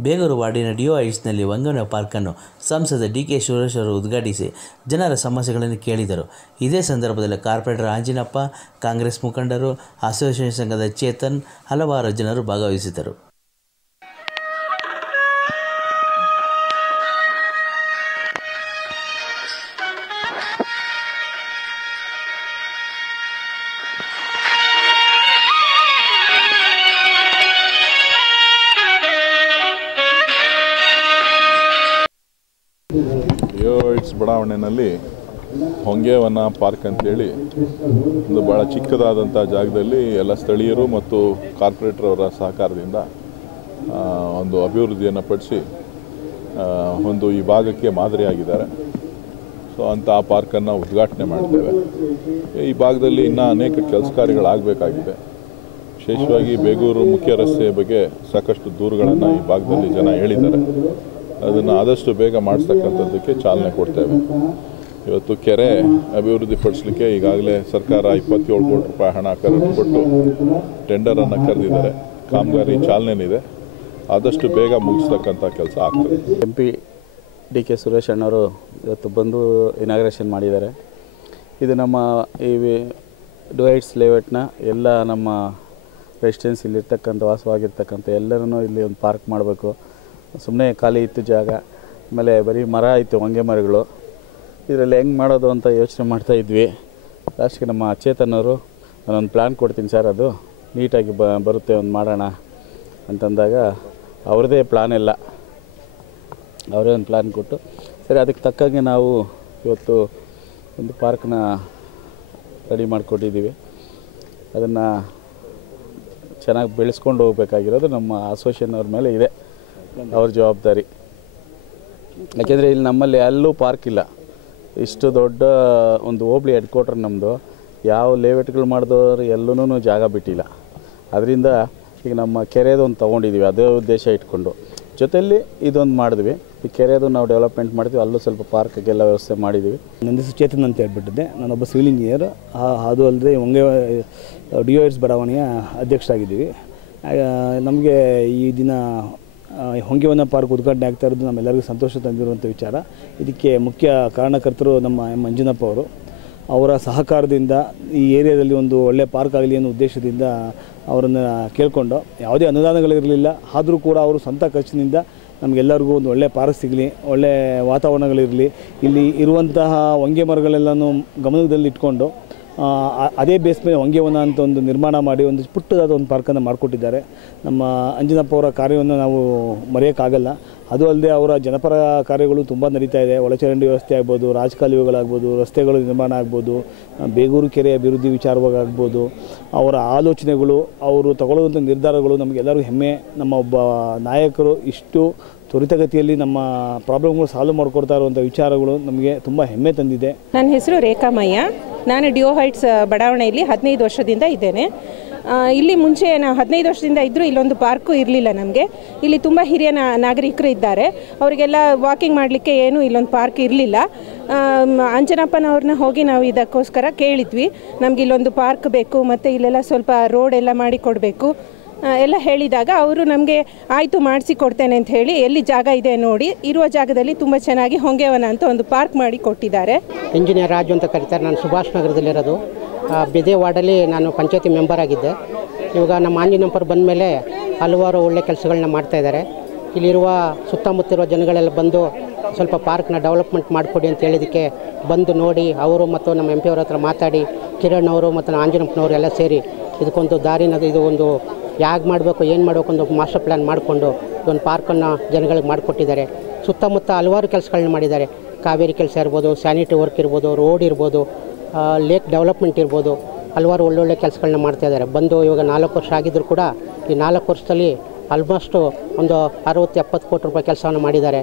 ಬೇಗೂರು ವಾರ್ಡಿನ ಡಿಒ ಐಟ್ಸ್ನಲ್ಲಿ ವಂಗನ ಪಾರ್ಕನ್ನು ಸಂಸದ D K Suresh ಅವರು ಉದ್ಘಾಟಿಸಿ ಜನರ ಸಮಸ್ಯೆಗಳನ್ನು ಕೇಳಿದರು. ಇದೇ ಸಂದರ್ಭದಲ್ಲಿ ಕಾರ್ಪೊರೇಟರ್ ಆಂಜಿನಪ್ಪ, ಕಾಂಗ್ರೆಸ್ ಮುಖಂಡರು, ಅಸೋಸಿಯೇಷನ್ ಸಂಘದ ಚೇತನ್ ಹಲವಾರು ಜನರು ಭಾಗವಹಿಸಿದರು ಬಡಾವಣೆಯಲ್ಲಿ ಹೊಂಗೆವನ ಪಾರ್ಕ್ ಅಂತೇಳಿ ಒಂದು ಭಾಳ ಚಿಕ್ಕದಾದಂಥ ಜಾಗದಲ್ಲಿ ಎಲ್ಲ ಸ್ಥಳೀಯರು ಮತ್ತು ಕಾರ್ಪೊರೇಟರ್ ಅವರ ಸಹಕಾರದಿಂದ ಒಂದು ಅಭಿವೃದ್ಧಿಯನ್ನು ಪಡಿಸಿ ಒಂದು ಈ ಭಾಗಕ್ಕೆ ಮಾದರಿಯಾಗಿದ್ದಾರೆ. ಸೊ, ಅಂತ ಆ ಪಾರ್ಕನ್ನು ಉದ್ಘಾಟನೆ ಮಾಡ್ತೇವೆ. ಈ ಭಾಗದಲ್ಲಿ ಇನ್ನೂ ಅನೇಕ ಕೆಲಸ ಕಾರ್ಯಗಳಾಗಬೇಕಾಗಿದೆ ವಿಶೇಷವಾಗಿ ಬೇಗೂರು ಮುಖ್ಯ ರಸ್ತೆಯ ಬಗ್ಗೆ ಸಾಕಷ್ಟು ದೂರುಗಳನ್ನು ಈ ಭಾಗದಲ್ಲಿ ಜನ ಹೇಳಿದ್ದಾರೆ. ಅದನ್ನು ಆದಷ್ಟು ಬೇಗ ಮಾಡಿಸ್ತಕ್ಕಂಥದ್ದಕ್ಕೆ ಚಾಲನೆ ಕೊಡ್ತೇವೆ. ಇವತ್ತು ಕೆರೆ ಅಭಿವೃದ್ಧಿ ಪಡಿಸಲಿಕ್ಕೆ ಈಗಾಗಲೇ ಸರ್ಕಾರ ಇಪ್ಪತ್ತೇಳು ಕೋಟಿ ರೂಪಾಯಿ ಹಣ ಕರೆದು ಕೊಟ್ಟು ಟೆಂಡರನ್ನು ಕರೆದಿದ್ದಾರೆ. ಕಾಮಗಾರಿ ಚಾಲನೆನಿದೆ ಆದಷ್ಟು ಬೇಗ ಮುಗಿಸ್ತಕ್ಕಂಥ ಕೆಲಸ ಆಗ್ತದೆ. M P D K Suresh ಅಣ್ಣವರು ಇವತ್ತು ಬಂದು ಇನಾಗ್ರೇಷನ್ ಮಾಡಿದ್ದಾರೆ. ಇದು ನಮ್ಮ ಈ ಡುವೈಟ್ಸ್ ಲೇಔಟ್ನ ಎಲ್ಲ ನಮ್ಮ ರೆಸಿಡೆನ್ಸಿಲಿರ್ತಕ್ಕಂಥ ವಾಸವಾಗಿರ್ತಕ್ಕಂಥ ಎಲ್ಲರೂ ಇಲ್ಲಿ ಒಂದು ಪಾರ್ಕ್ ಮಾಡಬೇಕು. ಸುಮ್ಮನೆ ಖಾಲಿ ಇತ್ತು ಜಾಗ. ಆಮೇಲೆ ಬರೀ ಮರ ಇತ್ತು, ಹೊಂಗೆ ಮರಗಳು. ಇದರಲ್ಲಿ ಹೆಂಗೆ ಮಾಡೋದು ಅಂತ ಯೋಚನೆ ಮಾಡ್ತಾ ಇದ್ವಿ. ಲಾಸ್ಟ್ಗೆ ನಮ್ಮ ಚೇತನ್ ಅವರು ನಾನೊಂದು ಪ್ಲ್ಯಾನ್ ಕೊಡ್ತೀನಿ ಸರ್ ಅದು. ನೀಟಾಗಿ ಬ, ಬರುತ್ತೆ ಒಂದು ಮಾಡೋಣ ಅಂತಂದಾಗ ಅವ್ರದ್ದೇ ಪ್ಲ್ಯಾನ್ ಎಲ್ಲ. ಅವರೇ ಒಂದು ಪ್ಲ್ಯಾನ್ ಕೊಟ್ಟು. ಸರಿ, ಅದಕ್ಕೆ ತಕ್ಕಂಗೆ ನಾವು ಇವತ್ತು ಒಂದು ಪಾರ್ಕ್ನ ರೆಡಿ ಮಾಡಿಕೊಟ್ಟಿದ್ದೀವಿ. ಅದನ್ನು ಚೆನ್ನಾಗಿ ಬೆಳೆಸ್ಕೊಂಡು ಹೋಗಬೇಕಾಗಿರೋದು ನಮ್ಮ ಅಸೋಸಿಯೇಷನ್ ಅವ್ರ ಮೇಲೆ ಇದೆ. ಅವ್ರ ಜವಾಬ್ದಾರಿ. ಯಾಕೆಂದರೆ ಇಲ್ಲಿ ನಮ್ಮಲ್ಲಿ ಎಲ್ಲೂ ಪಾರ್ಕ್ ಇಲ್ಲ. ಇಷ್ಟು ದೊಡ್ಡ ಒಂದು ಹೋಬ್ಳಿ ಹೆಡ್ ಕ್ವಾರ್ಟರ್ ನಮ್ಮದು ಯಾವ ಲೇಔಟ್ಗಳು ಮಾಡಿದವರು ಎಲ್ಲೂ ಜಾಗ ಬಿಟ್ಟಿಲ್ಲ. ಅದರಿಂದ ಈಗ ನಮ್ಮ ಕೆರೆದೊಂದು ತೊಗೊಂಡಿದ್ದೀವಿ ಅದೇ ಉದ್ದೇಶ ಇಟ್ಕೊಂಡು. ಜೊತೆಯಲ್ಲಿ ಇದೊಂದು ಮಾಡಿದ್ವಿ. ಈ ಕೆರೆಯದು ನಾವು ಡೆವಲಪ್ಮೆಂಟ್ ಮಾಡಿದ್ವಿ ಅಲ್ಲೂ ಸ್ವಲ್ಪ ಪಾರ್ಕ್ಗೆಲ್ಲ ವ್ಯವಸ್ಥೆ ಮಾಡಿದ್ವಿ. ನಂದಿ ಹೆಸರು ಚೇತನ್ ಅಂತ ಹೇಳ್ಬಿಟ್ಟಿದ್ದೆ. ನಾನೊಬ್ಬ ಸಿವಿಲ್ ಇಂಜಿನಿಯರ್ ಅದು ಅಲ್ಲದೆ ಹೊಂಗೆ ಡಿ ಒ ಎಸ್ ಬಡಾವಣೆಯ ಅಧ್ಯಕ್ಷರಾಗಿದ್ದೀವಿ. ನಮಗೆ ಈ ದಿನ ಹೊಂಗೆವನ ಪಾರ್ಕ್ ಉದ್ಘಾಟನೆ ಆಗ್ತಾ ಇರೋದು ನಮ್ಮೆಲ್ಲರಿಗೂ ಸಂತೋಷ ತಂದಿರುವಂಥ ವಿಚಾರ. ಇದಕ್ಕೆ ಮುಖ್ಯ ಕಾರಣಕರ್ತರು ನಮ್ಮ ಎಂ ಮಂಜುನಪ್ಪ ಅವರು. ಅವರ ಸಹಕಾರದಿಂದ ಈ ಏರಿಯಾದಲ್ಲಿ ಒಂದು ಒಳ್ಳೆಯ ಪಾರ್ಕ್ ಆಗಲಿ ಅನ್ನೋ ಉದ್ದೇಶದಿಂದ ಅವರನ್ನು ಕೇಳಿಕೊಂಡು ಯಾವುದೇ ಅನುದಾನಗಳಿರಲಿಲ್ಲ, ಆದರೂ ಕೂಡ ಅವರು ಸ್ವಂತ ಖರ್ಚಿನಿಂದ ನಮಗೆಲ್ಲರಿಗೂ ಒಂದು ಒಳ್ಳೆಯ ಪಾರ್ಕ್ ಸಿಗಲಿ ಒಳ್ಳೆಯ ವಾತಾವರಣಗಳಿರಲಿ. ಇಲ್ಲಿ ಇರುವಂತಹ ಹೊಂಗೆ ಮರಗಳೆಲ್ಲನೂ ಗಮನದಲ್ಲಿ ಇಟ್ಕೊಂಡು ಅದೇ ಬೇಸ್ ಮೇಲೆ ಹೊಂಗೆವನ ಅಂತ ಒಂದು ನಿರ್ಮಾಣ ಮಾಡಿ ಒಂದು ಪುಟ್ಟದಾದ ಒಂದು ಪಾರ್ಕನ್ನು ಮಾಡಿಕೊಟ್ಟಿದ್ದಾರೆ. ನಮ್ಮ ಅಂಜನಪ್ಪ ಅವರ ಕಾರ್ಯವನ್ನು ನಾವು ಮರೆಯೋಕ್ಕಾಗಲ್ಲ. ಅದು ಅಲ್ಲದೆ ಅವರ ಜನಪರ ಕಾರ್ಯಗಳು ತುಂಬ ನಡೀತಾ ಇದೆ. ಒಳಚರಂಡಿ ವ್ಯವಸ್ಥೆ ಆಗ್ಬೋದು, ರಾಜಕಾಲುವೆಗಳಾಗ್ಬೋದು, ರಸ್ತೆಗಳು ನಿರ್ಮಾಣ ಆಗ್ಬೋದು, ಬೇಗೂರು ಕೆರೆ ಅಭಿವೃದ್ಧಿ ವಿಚಾರವಾಗಿ ಅವರ ಆಲೋಚನೆಗಳು, ಅವರು ತಗೊಳ್ಳುವಂಥ ನಿರ್ಧಾರಗಳು ನಮಗೆಲ್ಲರಿಗೂ ಹೆಮ್ಮೆ. ನಮ್ಮ ಒಬ್ಬ ನಾಯಕರು ಇಷ್ಟು ತ್ವರಿತಗತಿಯಲ್ಲಿ ನಮ್ಮ ಪ್ರಾಬ್ಲಮ್ಗಳು ಸಾಲ್ವ್ ಮಾಡಿಕೊಡ್ತಾ ಇರುವಂಥ ವಿಚಾರಗಳು ನಮಗೆ ತುಂಬ ಹೆಮ್ಮೆ ತಂದಿದೆ. ನನ್ನ ಹೆಸರು ರೇಖಾಮಯ್ಯ. ನಾನು ಡಿಯೋ ಹೈಟ್ಸ್ ಬಡಾವಣೆಯಲ್ಲಿ ಹದಿನೈದು ವರ್ಷದಿಂದ ಇದ್ದೇನೆ. ಇಲ್ಲಿ ಮುಂಚೆ ನಾವು ಹದಿನೈದು ವರ್ಷದಿಂದ ಇದ್ದರೂ ಇಲ್ಲೊಂದು ಪಾರ್ಕು ಇರಲಿಲ್ಲ ನಮಗೆ. ಇಲ್ಲಿ ತುಂಬ ಹಿರಿಯ ನಾಗರಿಕರು ಇದ್ದಾರೆ. ಅವರಿಗೆಲ್ಲ ವಾಕಿಂಗ್ ಮಾಡಲಿಕ್ಕೆ ಏನೂ ಇಲ್ಲೊಂದು ಪಾರ್ಕ್ ಇರಲಿಲ್ಲ. ಅಂಜನಪ್ಪನವ್ರನ್ನ ಹೋಗಿ ನಾವು ಇದಕ್ಕೋಸ್ಕರ ಕೇಳಿದ್ವಿ. ನಮಗೆ ಇಲ್ಲೊಂದು ಪಾರ್ಕ್ ಬೇಕು ಮತ್ತು ಇಲ್ಲೆಲ್ಲ ಸ್ವಲ್ಪ ರೋಡ್ ಎಲ್ಲ ಮಾಡಿ ಕೊಡಬೇಕು. ಆ, ಎಲ್ಲ ಹೇಳಿದಾಗ ಅವರು ನಮಗೆ ಆಯಿತು ಮಾಡಿಸಿ ಕೊಡ್ತೇನೆ ಅಂತ ಹೇಳಿ ಎಲ್ಲಿ ಜಾಗ ಇದೆ ನೋಡಿ, ಇರುವ ಜಾಗದಲ್ಲಿ ತುಂಬ ಚೆನ್ನಾಗಿ ಹೊಂಗೆವನ ಅಂತ ಒಂದು ಪಾರ್ಕ್ ಮಾಡಿ ಕೊಟ್ಟಿದ್ದಾರೆ. ಇಂಜಿನಿಯರ್ ರಾಜು ಅಂತ ಕರೀತಾರೆ, ನಾನು ಸುಭಾಷ್ ನಗರದಲ್ಲಿರೋದು. ಬೆದೆ ವಾರ್ಡಲ್ಲಿ ನಾನು ಪಂಚಾಯತಿ ಮೆಂಬರ್ ಆಗಿದ್ದೆ. ಇವಾಗ ನಮ್ಮ ಆಂಜಿನಂಪರ್ ಬಂದ ಮೇಲೆ ಹಲವಾರು ಒಳ್ಳೆ ಕೆಲಸಗಳನ್ನ ಮಾಡ್ತಾ ಇದ್ದಾರೆ. ಇಲ್ಲಿರುವ ಸುತ್ತಮುತ್ತಿರುವ ಜನಗಳೆಲ್ಲ ಬಂದು ಸ್ವಲ್ಪ ಪಾರ್ಕ್ನ ಡೆವಲಪ್ಮೆಂಟ್ ಮಾಡಿಕೊಡಿ ಅಂತ ಹೇಳಿದ್ದಕ್ಕೆ ಬಂದು ನೋಡಿ, ಅವರು ಮತ್ತು ನಮ್ಮ ಎಂ ಪಿ ಅವ್ರ ಹತ್ರ ಮಾತಾಡಿ, ಕಿರಣ್ ಅವರು ಮತ್ತು ಆಂಜನಪ್ಪನವರು ಎಲ್ಲ ಸೇರಿ ಇದಕ್ಕೊಂದು ದಾರಿನದು ಇದು ಒಂದು ಯಾಕೆ ಮಾಡಬೇಕು, ಏನು ಮಾಡಬೇಕು ಒಂದು ಮಾಸ್ಟರ್ ಪ್ಲ್ಯಾನ್ ಮಾಡಿಕೊಂಡು ಒಂದು ಪಾರ್ಕನ್ನು ಜನಗಳಿಗೆ ಮಾಡಿಕೊಟ್ಟಿದ್ದಾರೆ. ಸುತ್ತಮುತ್ತ ಹಲವಾರು ಕೆಲಸಗಳನ್ನ ಮಾಡಿದ್ದಾರೆ. ಕಾವೇರಿ ಕೆಲಸ ಇರ್ಬೋದು ಸ್ಯಾನಿಟರಿ ವರ್ಕ್ ಇರ್ಬೋದು ರೋಡ್ ಇರ್ಬೋದು ಲೇಕ್ ಡೆವಲಪ್ಮೆಂಟ್ ಇರ್ಬೋದು, ಹಲವಾರು ಒಳ್ಳೊಳ್ಳೆ ಕೆಲಸಗಳನ್ನ ಮಾಡ್ತಾ ಇದ್ದಾರೆ. ಬಂದು ಇವಾಗ ನಾಲ್ಕು ವರ್ಷ ಆಗಿದ್ದರೂ ಕೂಡ ಈ ನಾಲ್ಕು ವರ್ಷದಲ್ಲಿ ಆಲ್ಮೋಸ್ಟು ಒಂದು ಅರವತ್ತು ಎಪ್ಪತ್ತು ಕೋಟಿ ರೂಪಾಯಿ ಕೆಲಸವನ್ನು ಮಾಡಿದ್ದಾರೆ.